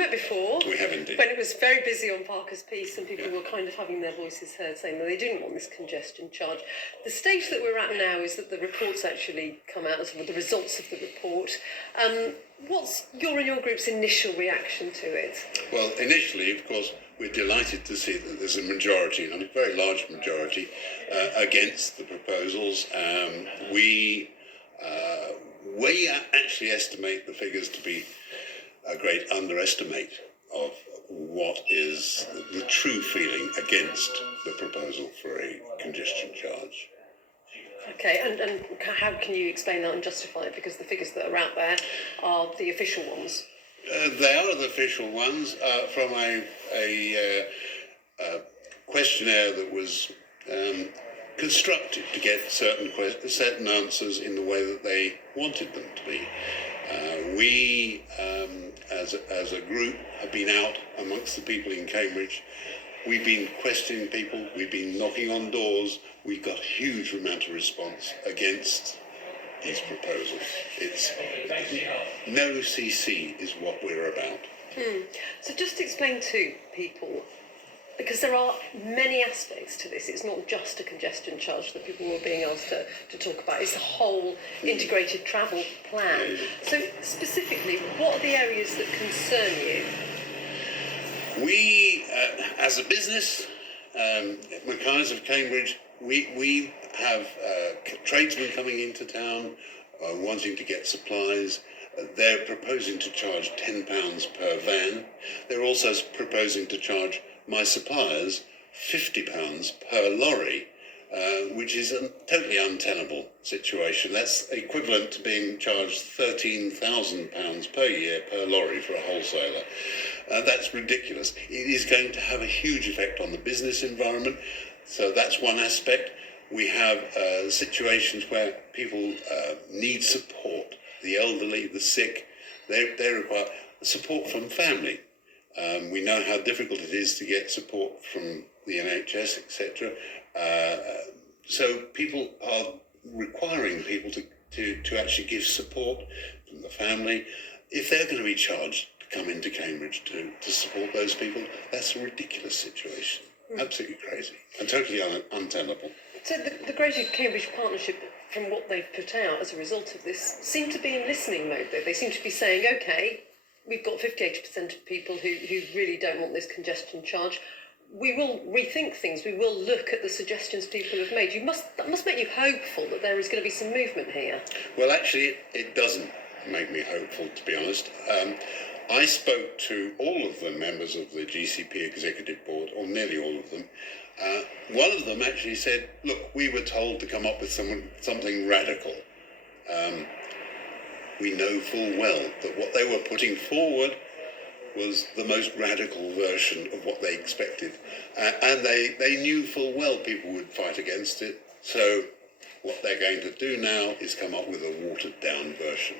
met before. We have indeed. When it was very busy on Parker's piece and people were kind of having their voices heard saying that they didn't want this congestion charge. The stage that we're at now is that the report's actually come out, as well, the results of the report. What's your and your group's initial reaction to it? Well, initially, of course, we're delighted to see that there's a majority, and a very large majority, against the proposals. We actually estimate the figures to be a great underestimate of what is the true feeling against the proposal for a congestion charge. Okay, and how can you explain that and justify it? Because the figures that are out there are the official ones. They are the official ones from a questionnaire that was constructed to get certain answers in the way that they wanted them to be. We, as a group, have been out amongst the people in Cambridge. We've been questioning people. We've been knocking on doors. We've got a huge amount of response against these proposals. It's no CC is what we're about. So just explain to people, because there are many aspects to this. It's not just a congestion charge that people were being asked to talk about. It's a whole integrated travel plan. So specifically, what are the areas that concern you? We, as a business, Mackay's of Cambridge, we have tradesmen coming into town wanting to get supplies. They're proposing to charge £10 per van. They're also proposing to charge my suppliers £50 per lorry, which is a totally untenable situation. That's equivalent to being charged £13,000 per year per lorry for a wholesaler. That's ridiculous. It is going to have a huge effect on the business environment. So that's one aspect. We have situations where people need support. The elderly, the sick, they require support from family. We know how difficult it is to get support from the NHS, etc. So people are requiring people to actually give support from the family. If they're going to be charged to come into Cambridge to support those people, that's a ridiculous situation. Absolutely crazy and totally untenable. So the Greater Cambridge Partnership, from what they've put out as a result of this, seem to be in listening mode, though. They seem to be saying, OK, we've got 58% of people who really don't want this congestion charge. We will rethink things. We will look at the suggestions people have made. That must make you hopeful that there is going to be some movement here. Well, actually, it doesn't make me hopeful, to be honest. I spoke to all of the members of the GCP Executive Board, or nearly all of them. One of them actually said, look, we were told to come up with something radical. We know full well that what they were putting forward was the most radical version of what they expected. And they knew full well people would fight against it. So what they're going to do now is come up with a watered-down version.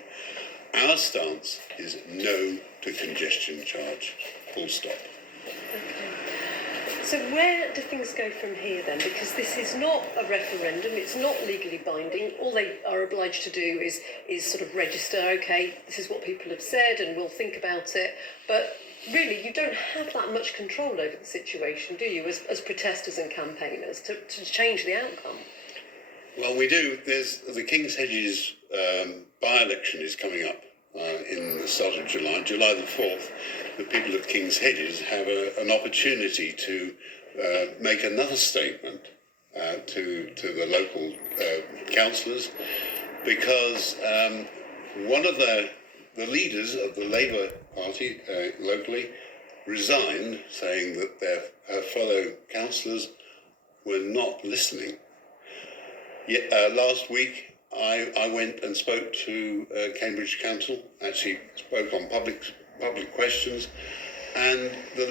Our stance is no to congestion charge, full stop. Okay. So where do things go from here then? Because this is not a referendum, it's not legally binding. All they are obliged to do is sort of register, OK, this is what people have said and we'll think about it. But really, you don't have that much control over the situation, do you, as protesters and campaigners, to change the outcome? Well, we do. There's the King's Hedges by-election is coming up in the start of July, July the 4th. The people of King's Hedges have an opportunity to make another statement to the local councillors, because one of the leaders of the Labour Party locally resigned, saying that her fellow councillors were not listening. Yet last week, I went and spoke to Cambridge Council, actually spoke on public questions, and the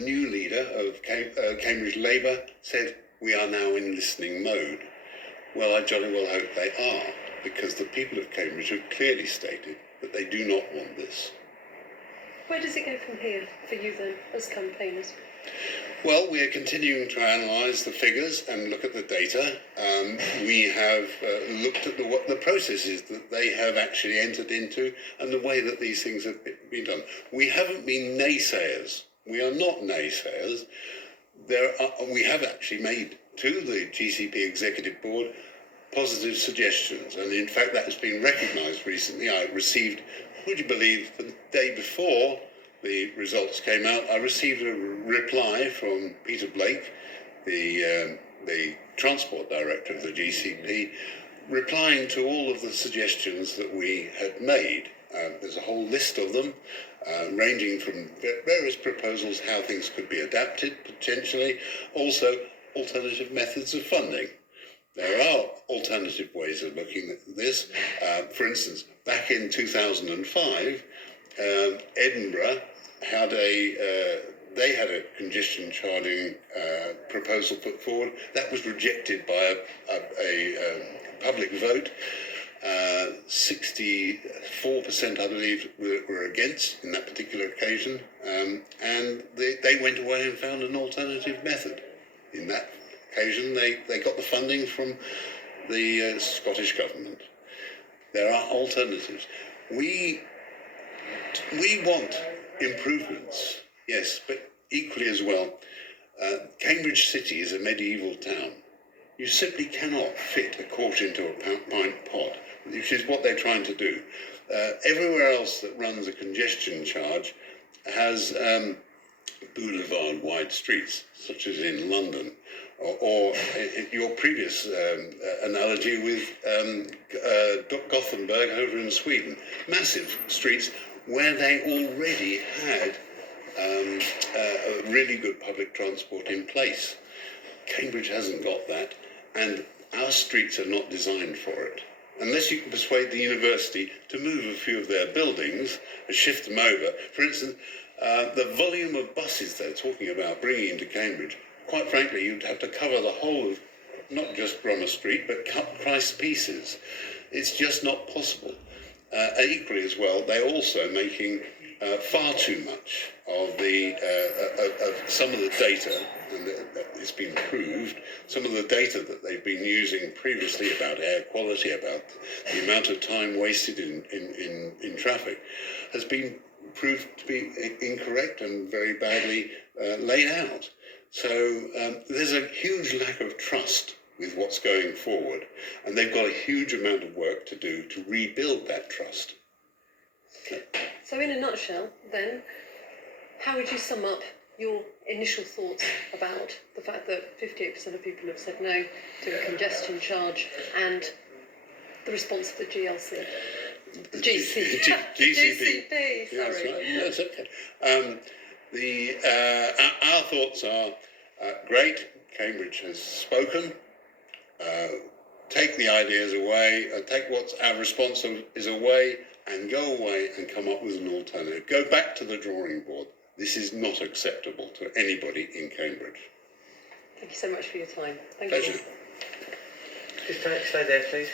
new leader of Cambridge Labour said, we are now in listening mode. Well, I jolly well hope they are, because the people of Cambridge have clearly stated that they do not want this. Where does it go from here for you then, as campaigners? Well, we are continuing to analyse the figures and look at the data. We have looked at what the processes that they have actually entered into and the way that these things have been done. We haven't been naysayers. We are not naysayers. We have actually made to the GCP Executive Board positive suggestions, and in fact that has been recognised recently. I received, would you believe, the day before the results came out, I received a reply from Peter Blake, the Transport Director of the GCP, replying to all of the suggestions that we had made. There's a whole list of them, ranging from various proposals how things could be adapted, potentially, also alternative methods of funding. There are alternative ways of looking at this. For instance, back in 2005, Edinburgh had they had a congestion charging proposal put forward that was rejected by a public vote. 64%, I believe, were against in that particular occasion, and they went away and found an alternative method. In that occasion, they got the funding from the Scottish Government. There are alternatives. We want improvements, yes, but equally as well, Cambridge City is a medieval town. You simply cannot fit a quart into a pint pot, which is what they're trying to do. Everywhere else that runs a congestion charge has boulevard-wide streets, such as in London, or your previous analogy with Gothenburg over in Sweden. Massive streets where they already had a really good public transport in place. Cambridge hasn't got that, and our streets are not designed for it. Unless you can persuade the university to move a few of their buildings and shift them over. For instance, the volume of buses they're talking about bringing into Cambridge, quite frankly, you'd have to cover the whole of not just Brommer Street, but cut Christ pieces. It's just not possible. Equally as well, they're also making far too much of of some of the data, and it's been proved, some of the data that they've been using previously about air quality, about the amount of time wasted in traffic, has been proved to be incorrect and very badly laid out. So there's a huge lack of trust with what's going forward, and they've got a huge amount of work to do to rebuild that trust. So in a nutshell, then, how would you sum up your initial thoughts about the fact that 58% of people have said no to a congestion charge and the response of the GLC? The GCP, sorry. That's right. That's okay. Our thoughts are great. Cambridge has spoken. Take the ideas away, take what's our response is away, and go away and come up with an alternative. Go back to the drawing board. This is not acceptable to anybody in Cambridge. Thank you so much for your time. Thank Pleasure. you. Just stay there, please.